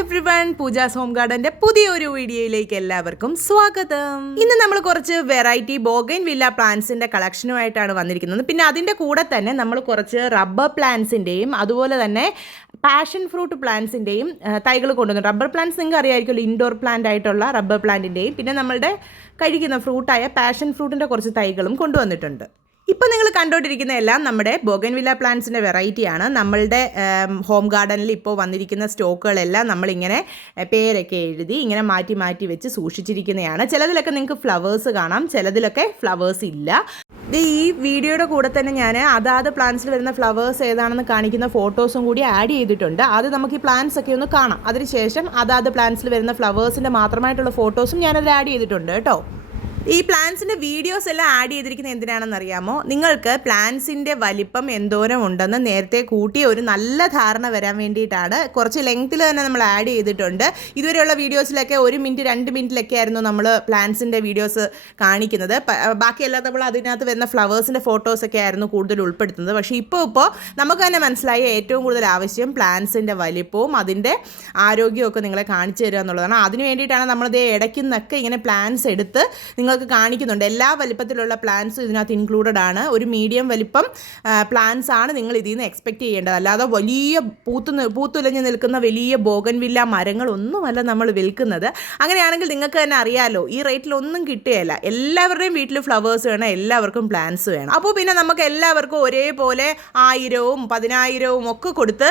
Everyone, pujas home ഗാർഡന്റെ പുതിയൊരു വീഡിയോയിലേക്ക് എല്ലാവർക്കും സ്വാഗതം. ഇന്ന് നമ്മൾ കുറച്ച് വെറൈറ്റി ബോഗൈൻ വില്ല പ്ലാന്റ്സിന്റെ കളക്ഷനുമായിട്ടാണ് വന്നിരിക്കുന്നത്. പിന്നെ അതിന്റെ കൂടെ തന്നെ നമ്മൾ കുറച്ച് റബ്ബർ പ്ലാന്റ്സിന്റെയും അതുപോലെ തന്നെ പാഷൻ ഫ്രൂട്ട് പ്ലാന്റ്സിന്റെയും തൈകൾ കൊണ്ടുവന്നു. റബ്ബർ പ്ലാന്റ്സ് നിങ്ങൾക്ക് അറിയാമായിരിക്കുമല്ലോ, ഇൻഡോർ പ്ലാന്റ് ആയിട്ടുള്ള റബ്ബർ പ്ലാന്റിന്റെയും പിന്നെ നമ്മളുടെ കഴിക്കുന്ന ഫ്രൂട്ടായ പാഷൻ ഫ്രൂട്ടിന്റെ കുറച്ച് തൈകളും കൊണ്ടുവന്നിട്ടുണ്ട്. ഇപ്പോൾ നിങ്ങൾ കണ്ടുകൊണ്ടിരിക്കുന്ന എല്ലാം നമ്മുടെ ബോഗൻവില്ല പ്ലാന്റ്സിൻ്റെ വെറൈറ്റിയാണ്. നമ്മളുടെ ഹോം ഗാർഡനിൽ ഇപ്പോൾ വന്നിരിക്കുന്ന സ്റ്റോക്കുകളെല്ലാം നമ്മളിങ്ങനെ പേരൊക്കെ എഴുതി ഇങ്ങനെ മാറ്റി മാറ്റി വെച്ച് സൂക്ഷിച്ചിരിക്കുന്നതാണ്. ചിലതിലൊക്കെ നിങ്ങൾക്ക് ഫ്ലവേഴ്സ് കാണാം, ചിലതിലൊക്കെ ഫ്ലവേഴ്സ് ഇല്ല. ഈ വീഡിയോയുടെ കൂടെ തന്നെ ഞാൻ അതാത് പ്ലാന്റ്സിൽ വരുന്ന ഫ്ലവേഴ്സ് ഏതാണെന്ന് കാണിക്കുന്ന ഫോട്ടോസും കൂടി ആഡ് ചെയ്തിട്ടുണ്ട്. അത് നമുക്ക് ഈ പ്ലാന്റ്സ് ഒക്കെ ഒന്ന് കാണാം. അതിനുശേഷം അതാത് പ്ലാന്റ്സിൽ വരുന്ന ഫ്ലവേഴ്സിൻ്റെ മാത്രമായിട്ടുള്ള ഫോട്ടോസും ഞാനതിൽ ആഡ് ചെയ്തിട്ടുണ്ട് കേട്ടോ. ഈ പ്ലാന്റ്സിൻ്റെ വീഡിയോസ് എല്ലാം ആഡ് ചെയ്തിരിക്കുന്നത് എന്തിനാണെന്ന് അറിയാമോ? നിങ്ങൾക്ക് പ്ലാന്റ്സിൻ്റെ വലിപ്പം എന്തോരം ഉണ്ടെന്ന് നേരത്തെ കൂട്ടി ഒരു നല്ല ധാരണ വരാൻ വേണ്ടിയിട്ടാണ്. കുറച്ച് ലെങ്ത്തിൽ തന്നെ നമ്മൾ ആഡ് ചെയ്തിട്ടുണ്ട്. ഇതുവരെയുള്ള വീഡിയോസിലൊക്കെ 1 മിനിറ്റ് 2 മിനിറ്റിലൊക്കെ ആയിരുന്നു നമ്മൾ പ്ലാന്റ്സിൻ്റെ വീഡിയോസ് കാണിക്കുന്നത്. ബാക്കിയെല്ലാം നമ്മൾ അതിനകത്ത് വരുന്ന ഫ്ലവേഴ്സിൻ്റെ ഫോട്ടോസൊക്കെ ആയിരുന്നു കൂടുതൽ ഉൾപ്പെടുത്തുന്നത്. പക്ഷേ ഇപ്പോൾ നമുക്ക് തന്നെ മനസ്സിലായ ഏറ്റവും കൂടുതൽ ആവശ്യം പ്ലാന്റ്സിൻ്റെ വലിപ്പവും അതിൻ്റെ ആരോഗ്യമൊക്കെ നിങ്ങളെ കാണിച്ചു തരിക എന്നുള്ളതാണ്. അതിന് വേണ്ടിയിട്ടാണ് നമ്മളിത് ഇടയ്ക്കുന്നൊക്കെ ഇങ്ങനെ പ്ലാന്റ്സ് എടുത്ത് നിങ്ങൾക്ക് കാണിക്കുന്നുണ്ട്. എല്ലാ വലിപ്പത്തിലുള്ള പ്ലാന്റ്സും ഇതിനകത്ത് ഇൻക്ലൂഡഡ് ആണ്. ഒരു മീഡിയം വലിപ്പം പ്ലാന്റ്സ് ആണ് നിങ്ങൾ ഇതിൽ നിന്ന് എക്സ്പെക്റ്റ് ചെയ്യേണ്ടത്. അല്ലാതെ വലിയ പൂത്തുലഞ്ഞ് നിൽക്കുന്ന വലിയ ബോഗൻവില്ല മരങ്ങളൊന്നുമല്ല നമ്മൾ വിൽക്കുന്നത്. അങ്ങനെയാണെങ്കിൽ നിങ്ങൾക്ക് തന്നെ അറിയാമല്ലോ, ഈ റേറ്റിലൊന്നും കിട്ടുകയില്ല. എല്ലാവരുടെയും വീട്ടിൽ ഫ്ലവേഴ്സ് വേണം, എല്ലാവർക്കും പ്ലാന്റ്സ് വേണം. അപ്പോൾ പിന്നെ നമുക്ക് എല്ലാവർക്കും ഒരേപോലെ 1000ഉം 10,000ഉം ഒക്കെ കൊടുത്ത്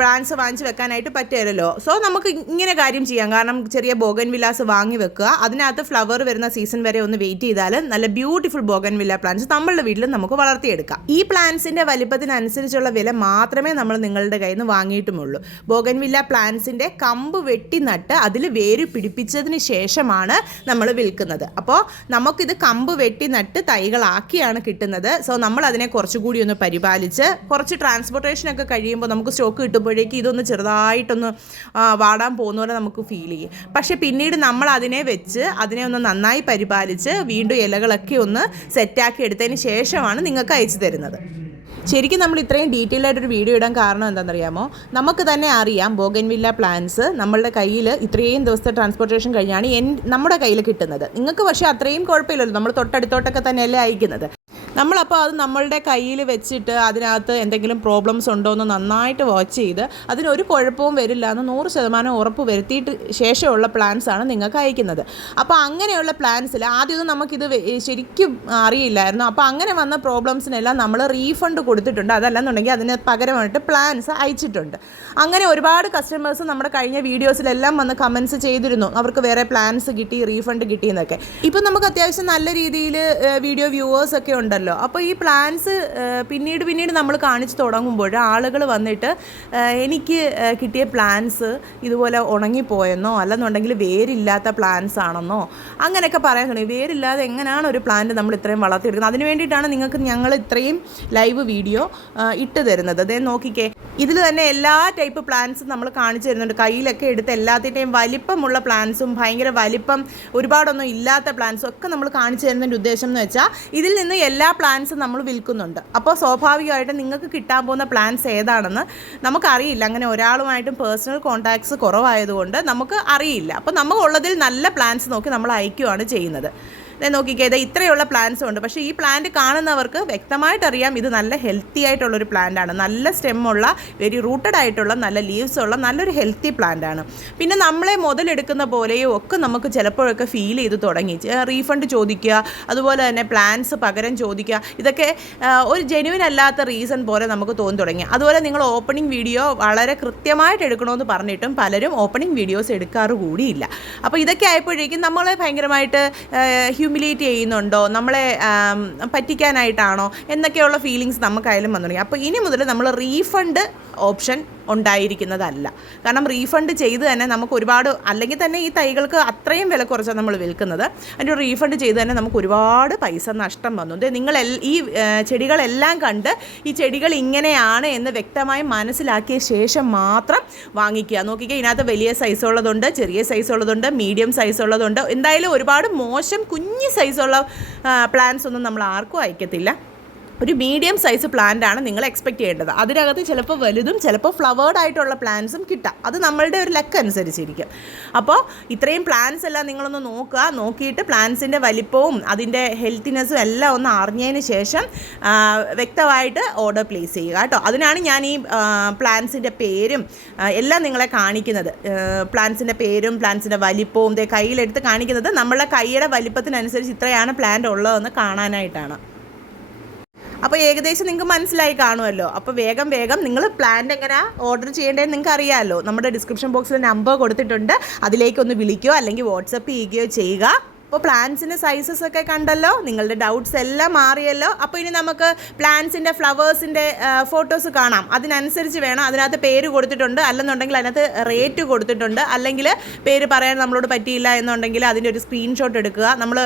പ്ലാന്റ്സ് വാങ്ങിച്ച് വെക്കാനായിട്ട് പറ്റുമല്ലോ. സോ നമുക്ക് ഇങ്ങനെ കാര്യം ചെയ്യാം. കാരണം ചെറിയ ബോഗൻവില്ലാസ് വാങ്ങി വെക്കുക, അതിനകത്ത് ഫ്ലവർ വരുന്ന സീസൺ വരെ ഒന്ന് വെയിറ്റ് ചെയ്താൽ നല്ല ബ്യൂട്ടിഫുൾ ബോഗൻവില്ല പ്ലാന്റ്സ് നമ്മളുടെ വീട്ടിൽ നമുക്ക് വളർത്തിയെടുക്കാം. ഈ പ്ലാന്റ്സിന്റെ വലിപ്പത്തിനനുസരിച്ചുള്ള വില മാത്രമേ നമ്മൾ നിങ്ങളുടെ കയ്യിൽ നിന്ന് വാങ്ങിയിട്ടുമുള്ളൂ. ബോഗൻവില്ല പ്ലാന്റ്സിന്റെ കമ്പ് വെട്ടി നട്ട് അതിൽ വേര് പിടിപ്പിച്ചതിന് ശേഷമാണ് നമ്മൾ വിൽക്കുന്നത്. അപ്പോൾ നമുക്കിത് കമ്പ് വെട്ടി നട്ട് തൈകളാക്കിയാണ് കിട്ടുന്നത്. സോ നമ്മൾ അതിനെ കുറച്ചുകൂടി ഒന്ന് പരിപാലിച്ച് കുറച്ച് ട്രാൻസ്പോർട്ടേഷനൊക്കെ കഴിയുമ്പോൾ നമുക്ക് സ്റ്റോക്ക് കിട്ടുമ്പോഴേക്ക് ഇതൊന്ന് ചെറുതായിട്ടൊന്ന് വാടാൻ പോകുന്ന പോലെ നമുക്ക് ഫീൽ ചെയ്യും. പക്ഷേ പിന്നീട് നമ്മൾ അതിനെ വെച്ച് അതിനെ ഒന്ന് നന്നായി പരിപാലിച്ച് വീണ്ടും ഇലകളൊക്കെ ഒന്ന് സെറ്റാക്കി എടുത്തതിന് ശേഷമാണ് നിങ്ങൾക്ക് അയച്ചു തരുന്നത്. ശരിക്കും നമ്മൾ ഇത്രയും ഡീറ്റെയിൽ ആയിട്ടൊരു വീഡിയോ ഇടാൻ കാരണം എന്താണെന്നറിയാമോ? നമുക്ക് തന്നെ അറിയാം ബോഗൻവില്ല പ്ലാന്റ്സ് നമ്മളുടെ കയ്യിൽ ഇത്രയും ദിവസത്തെ ട്രാൻസ്പോർട്ടേഷൻ കഴിഞ്ഞാണ് നമ്മുടെ കയ്യിൽ കിട്ടുന്നത്. നിങ്ങൾക്ക് പക്ഷേ അത്രയും കുഴപ്പമില്ലല്ലോ, നമ്മൾ തൊട്ടടുത്തോട്ടൊക്കെ തന്നെയല്ലേ അയക്കുന്നത്. നമ്മളപ്പോൾ അത് നമ്മളുടെ കയ്യിൽ വെച്ചിട്ട് അതിനകത്ത് എന്തെങ്കിലും പ്രോബ്ലംസ് ഉണ്ടോ എന്ന് നന്നായിട്ട് വാച്ച് ചെയ്ത് അതിനൊരു കുഴപ്പവും വരില്ല എന്ന് 100% ഉറപ്പ് വരുത്തിയിട്ട് ശേഷമുള്ള പ്ലാൻസാണ് നിങ്ങൾക്ക് അയക്കുന്നത്. അപ്പോൾ അങ്ങനെയുള്ള പ്ലാൻസിൽ ആദ്യമൊന്നും നമുക്കിത് ശരിക്കും അറിയില്ലായിരുന്നു. അപ്പോൾ അങ്ങനെ വന്ന പ്രോബ്ലംസിനെല്ലാം നമ്മൾ റീഫണ്ട് കൊടുത്തിട്ടുണ്ട്. അതല്ലെന്നുണ്ടെങ്കിൽ അതിന് പകരമായിട്ട് പ്ലാൻസ് അയച്ചിട്ടുണ്ട്. അങ്ങനെ ഒരുപാട് കസ്റ്റമേഴ്സ് നമ്മുടെ കഴിഞ്ഞ വീഡിയോസിലെല്ലാം വന്ന് കമൻസ് ചെയ്തിരുന്നു, അവർക്ക് വേറെ പ്ലാൻസ് കിട്ടി, റീഫണ്ട് കിട്ടിയെന്നൊക്കെ. ഇപ്പം നമുക്ക് അത്യാവശ്യം നല്ല രീതിയിൽ വീഡിയോ വ്യൂവേഴ്സൊക്കെ ഉണ്ടല്ലോ. അപ്പോൾ ഈ പ്ലാൻസ് പിന്നീട് നമ്മൾ കാണിച്ച് തുടങ്ങുമ്പോൾ ആളുകൾ വന്നിട്ട് എനിക്ക് കിട്ടിയ പ്ലാൻസ് ഇതുപോലെ ഉണങ്ങിപ്പോയെന്നോ അല്ലെന്നുണ്ടെങ്കിൽ വേരില്ലാത്ത പ്ലാൻസ് ആണെന്നോ അങ്ങനെയൊക്കെ പറയാൻ തുടങ്ങി. വേരില്ലാതെ എങ്ങനെയാണ് ഒരു പ്ലാന്റ് നമ്മൾ ഇത്രയും വളർത്തിയെടുക്കുന്നത്? അതിന് വേണ്ടിയിട്ടാണ് നിങ്ങൾക്ക് ഞങ്ങൾ ഇത്രയും ലൈവ് വീഡിയോ ഇട്ട് തരുന്നത്. അതേ നോക്കിക്കേ, ഇതിൽ തന്നെ എല്ലാ ടൈപ്പ് പ്ലാന്റ്സും നമ്മൾ കാണിച്ചു തരുന്നുണ്ട്. കയ്യിലൊക്കെ എടുത്ത് എല്ലാത്തിൻ്റെയും വലിപ്പമുള്ള പ്ലാന്റ്സും ഭയങ്കര വലിപ്പം ഒരുപാടൊന്നും ഇല്ലാത്ത പ്ലാന്റ്സും ഒക്കെ നമ്മൾ കാണിച്ചു തരുന്നതിൻ്റെ ഉദ്ദേശം എന്ന് വെച്ചാൽ ഇതിൽ നിന്ന് എല്ലാ പ്ലാന്റ്സും നമ്മൾ വിൽക്കുന്നുണ്ട്. അപ്പോൾ സ്വാഭാവികമായിട്ടും നിങ്ങൾക്ക് കിട്ടാൻ പോകുന്ന പ്ലാന്റ്സ് ഏതാണെന്ന് നമുക്കറിയില്ല. അങ്ങനെ ഒരാളുമായിട്ടും പേഴ്സണൽ കോൺടാക്ട്സ് കുറവായതുകൊണ്ട് നമുക്ക് അറിയില്ല. അപ്പോൾ നമുക്കുള്ളതിൽ നല്ല പ്ലാന്റ്സ് നോക്കി നമ്മൾ അയക്കുകയാണ് ചെയ്യുന്നത്. നോക്കിക്കേ, ഇത് ഇത്രയുള്ള പ്ലാന്റ്സും ഉണ്ട്. പക്ഷേ ഈ പ്ലാന്റ് കാണുന്നവർക്ക് വ്യക്തമായിട്ടറിയാം ഇത് നല്ല ഹെൽത്തി ആയിട്ടുള്ളൊരു പ്ലാന്റാണ്. നല്ല സ്റ്റെമ്മുള്ള, വെരി റൂട്ടഡ് ആയിട്ടുള്ള, നല്ല ലീവ്സ് ഉള്ള നല്ലൊരു ഹെൽത്തി പ്ലാന്റാണ്. പിന്നെ നമ്മളെ മുതലെടുക്കുന്ന പോലെയും ഒക്കെ നമുക്ക് ചിലപ്പോഴൊക്കെ ഫീൽ ചെയ്ത് തുടങ്ങി. റീഫണ്ട് ചോദിക്കുക, അതുപോലെ തന്നെ പ്ലാന്റ്സ് പകരം ചോദിക്കുക, ഇതൊക്കെ ഒരു ജെന്യുവൻ അല്ലാത്ത റീസൺ പോലെ നമുക്ക് തോന്നി തുടങ്ങി. അതുപോലെ നിങ്ങൾ ഓപ്പണിംഗ് വീഡിയോ വളരെ കൃത്യമായിട്ട് എടുക്കണമെന്ന് പറഞ്ഞിട്ടും പലരും ഓപ്പണിംഗ് വീഡിയോസ് എടുക്കാറ് കൂടിയില്ല. അപ്പോൾ ഇതൊക്കെ ആയപ്പോഴേക്കും നമ്മളെ ഭയങ്കരമായിട്ട് ഹ്യൂമിലിയേറ്റ് ചെയ്യുന്നുണ്ടോ, നമ്മളെ പറ്റിക്കാനായിട്ടാണോ എന്നൊക്കെയുള്ള ഫീലിങ്സ് നമുക്കായാലും വന്നു തുടങ്ങി. അപ്പോൾ ഇനി മുതൽ നമ്മൾ റീഫണ്ട് ഓപ്ഷൻ ഉണ്ടായിരിക്കുന്നതല്ല. കാരണം റീഫണ്ട് ചെയ്ത് തന്നെ നമുക്ക് ഒരുപാട്, അല്ലെങ്കിൽ തന്നെ ഈ തൈകൾക്ക് അത്രയും വില കുറച്ചാണ് നമ്മൾ വിൽക്കുന്നത്. അതിൻ്റെ റീഫണ്ട് ചെയ്ത് തന്നെ നമുക്ക് ഒരുപാട് പൈസ നഷ്ടം വന്നു. നിങ്ങൾ ഈ ചെടികളെല്ലാം കണ്ട് ഈ ചെടികൾ ഇങ്ങനെയാണ് എന്ന് വ്യക്തമായി മനസ്സിലാക്കിയ ശേഷം മാത്രം വാങ്ങിക്കുക. നോക്കിക്കുക, ഇതിനകത്ത് വലിയ സൈസ് ഉള്ളതുണ്ട്, ചെറിയ സൈസ് ഉള്ളതുണ്ട്, മീഡിയം സൈസ് ഉള്ളതുണ്ട്. എന്തായാലും ഒരുപാട് മോശം കുഞ്ഞ് സൈസുള്ള പ്ലാന്റ്സ് ഒന്നും നമ്മൾ ആർക്കും അയക്കത്തില്ല. ഒരു മീഡിയം സൈസ് പ്ലാന്റ് ആണ് നിങ്ങൾ എക്സ്പെക്റ്റ് ചെയ്യേണ്ടത്. അതിനകത്ത് ചിലപ്പോൾ വലുതും ചിലപ്പോൾ ഫ്ലവേർഡ് ആയിട്ടുള്ള പ്ലാന്റ്സും കിട്ടാം. അത് നമ്മളുടെ ഒരു ലക്ക് അനുസരിച്ചിരിക്കും. അപ്പോൾ ഇത്രയും പ്ലാന്റ്സ് എല്ലാം നിങ്ങളൊന്ന് നോക്കുക. നോക്കിയിട്ട് പ്ലാന്റ്സിൻ്റെ വലിപ്പവും അതിൻ്റെ ഹെൽത്തിനെസ്സും എല്ലാം ഒന്ന് അറിഞ്ഞതിന് ശേഷം വ്യക്തമായിട്ട് ഓർഡർ പ്ലേസ് ചെയ്യുക കേട്ടോ. അതിനാണ് ഞാൻ ഈ പ്ലാന്റ്സിൻ്റെ പേരും എല്ലാം നിങ്ങളെ കാണിക്കുന്നത്. പ്ലാന്റ്സിൻ്റെ പേരും പ്ലാന്റ്സിൻ്റെ വലിപ്പവും കയ്യിലെടുത്ത് കാണിക്കുന്നത് നമ്മളുടെ കൈയുടെ വലിപ്പത്തിനനുസരിച്ച് ഇത്രയാണ് പ്ലാന്റ് ഉള്ളതെന്ന് കാണാനായിട്ടാണ്. അപ്പോൾ ഏകദേശം നിങ്ങൾക്ക് മനസ്സിലായി കാണുമല്ലോ. അപ്പോൾ വേഗം നിങ്ങൾ പ്ലാന്റ് എങ്ങനെ ഓർഡർ ചെയ്യേണ്ടതെന്ന് നിങ്ങൾക്ക് അറിയാമല്ലോ. നമ്മുടെ ഡിസ്ക്രിപ്ഷൻ ബോക്സിൽ നമ്പർ കൊടുത്തിട്ടുണ്ട്. അതിലേക്കൊന്ന് വിളിക്കുകയോ അല്ലെങ്കിൽ വാട്സപ്പ് ചെയ്യുകയോ ചെയ്യുക. അപ്പോൾ പ്ലാന്റ്സിൻ്റെ സൈസസ് ഒക്കെ കണ്ടല്ലോ, നിങ്ങളുടെ ഡൗട്ട്സ് എല്ലാം മാറിയല്ലോ. അപ്പോൾ ഇനി നമുക്ക് പ്ലാന്റ്സിൻ്റെ ഫ്ലവേഴ്സിൻ്റെ ഫോട്ടോസ് കാണാം. അതിനനുസരിച്ച് വേണം. അതിനകത്ത് പേര് കൊടുത്തിട്ടുണ്ട്, അല്ലെന്നുണ്ടെങ്കിൽ അതിനകത്ത് റേറ്റ് കൊടുത്തിട്ടുണ്ട്. അല്ലെങ്കിൽ പേര് പറയാൻ നമ്മളോട് പറ്റിയില്ല എന്നുണ്ടെങ്കിൽ അതിൻ്റെ ഒരു സ്ക്രീൻഷോട്ട് എടുക്കുക. നമ്മൾ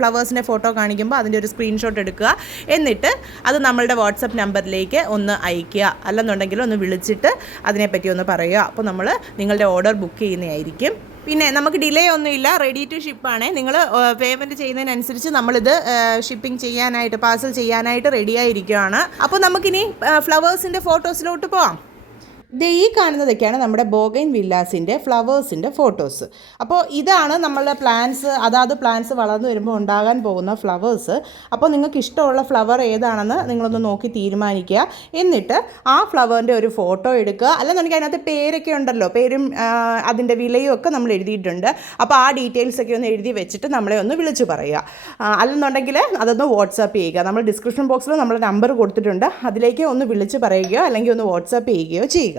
ഫ്ലവേഴ്സിൻ്റെ ഫോട്ടോ കാണിക്കുമ്പോൾ അതിൻ്റെ ഒരു സ്ക്രീൻഷോട്ട് എടുക്കുക. എന്നിട്ട് അത് നമ്മളുടെ വാട്സപ്പ് നമ്പറിലേക്ക് ഒന്ന് അയയ്ക്കുക. അല്ലെന്നുണ്ടെങ്കിൽ ഒന്ന് വിളിച്ചിട്ട് അതിനെപ്പറ്റി ഒന്ന് പറയുക. അപ്പോൾ നമ്മൾ നിങ്ങളുടെ ഓർഡർ ബുക്ക് ചെയ്യുന്നതായിരിക്കും. പിന്നെ നമുക്ക് ഡിലേ ഒന്നുമില്ല, റെഡി ടു ഷിപ്പാണ്. നിങ്ങൾ പേയ്മെൻറ്റ് ചെയ്യുന്നതിനനുസരിച്ച് നമ്മളിത് ഷിപ്പിംഗ് ചെയ്യാനായിട്ട്, പാഴ്സൽ ചെയ്യാനായിട്ട് റെഡിയായിരിക്കുകയാണ്. അപ്പോൾ നമുക്കിനി ഫ്ലവേഴ്സിൻ്റെ ഫോട്ടോസിലോട്ട് പോവാം. ഈ കാണുന്നതൊക്കെയാണ് നമ്മുടെ ബോഗൈൻ വില്ലാസിൻ്റെ ഫ്ലവേഴ്സിൻ്റെ ഫോട്ടോസ്. അപ്പോൾ ഇതാണ് നമ്മളുടെ പ്ലാന്റ്സ്, അതാത് പ്ലാന്റ്സ് വളർന്നു വരുമ്പോൾ ഉണ്ടാകാൻ പോകുന്ന ഫ്ലവേഴ്സ്. അപ്പോൾ നിങ്ങൾക്ക് ഇഷ്ടമുള്ള ഫ്ലവർ ഏതാണെന്ന് നിങ്ങളൊന്ന് നോക്കി തീരുമാനിക്കുക. എന്നിട്ട് ആ ഫ്ലവറിൻ്റെ ഒരു ഫോട്ടോ എടുക്കുക. അല്ലെന്നുണ്ടെങ്കിൽ അതിനകത്ത് പേരൊക്കെ ഉണ്ടല്ലോ, പേരും അതിൻ്റെ വിലയും ഒക്കെ നമ്മൾ എഴുതിയിട്ടുണ്ട്. അപ്പോൾ ആ ഡീറ്റെയിൽസൊക്കെ ഒന്ന് എഴുതി വെച്ചിട്ട് നമ്മളെ ഒന്ന് വിളിച്ച് പറയുക. അല്ലെന്നുണ്ടെങ്കിൽ അതൊന്ന് വാട്സാപ്പ് ചെയ്യുക. നമ്മൾ ഡിസ്ക്രിപ്ഷൻ ബോക്സിൽ നമ്മൾ നമ്പർ കൊടുത്തിട്ടുണ്ട്. അതിലേക്ക് ഒന്ന് വിളിച്ച് പറയുകയോ അല്ലെങ്കിൽ ഒന്ന് വാട്സാപ്പ് ചെയ്യുകയോ ചെയ്യുക.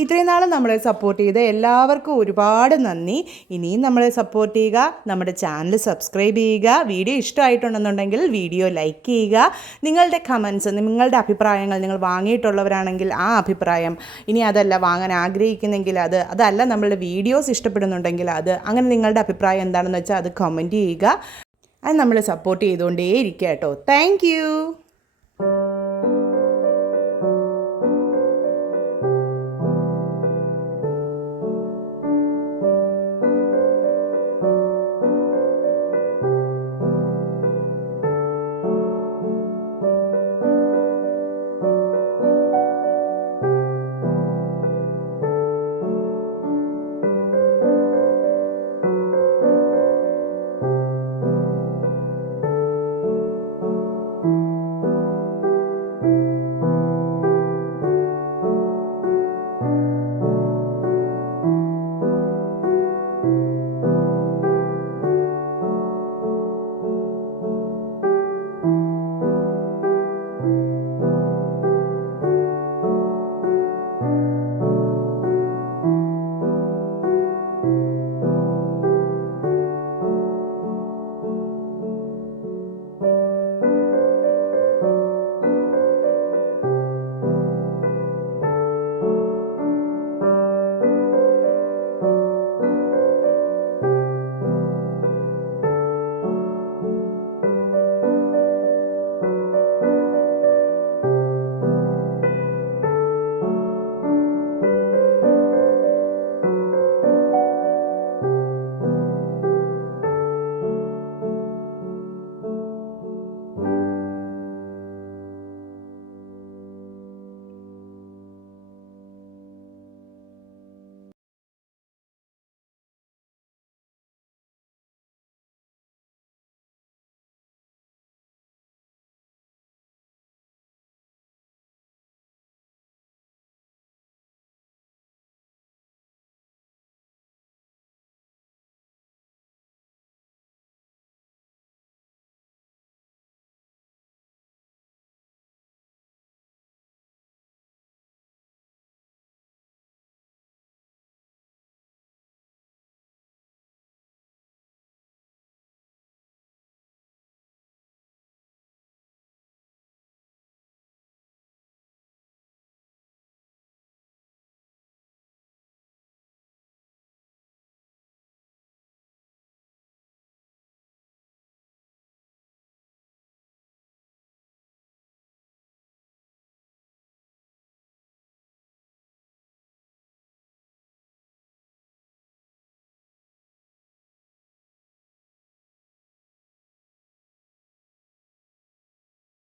ഇത്രയും നാൾ നമ്മളെ സപ്പോർട്ട് ചെയ്ത എല്ലാവർക്കും ഒരുപാട് നന്ദി. ഇനിയും നമ്മളെ സപ്പോർട്ട് ചെയ്യുക. നമ്മുടെ ചാനൽ സബ്സ്ക്രൈബ് ചെയ്യുക. വീഡിയോ ഇഷ്ടമായിട്ടുണ്ടെന്നുണ്ടെങ്കിൽ വീഡിയോ ലൈക്ക് ചെയ്യുക. നിങ്ങളുടെ കമൻസ്, നിങ്ങളുടെ അഭിപ്രായങ്ങൾ, നിങ്ങൾ വാങ്ങിയിട്ടുള്ളവരാണെങ്കിൽ ആ അഭിപ്രായം, ഇനി അതല്ല വാങ്ങാൻ ആഗ്രഹിക്കുന്നെങ്കിൽ അതല്ല നമ്മളുടെ വീഡിയോസ് ഇഷ്ടപ്പെടുന്നുണ്ടെങ്കിൽ അങ്ങനെ നിങ്ങളുടെ അഭിപ്രായം എന്താണെന്ന് വെച്ചാൽ അത് കമൻറ്റ് ചെയ്യുക. അത് നമ്മളെ സപ്പോർട്ട് ചെയ്തുകൊണ്ടേയിരിക്കുക കേട്ടോ. താങ്ക്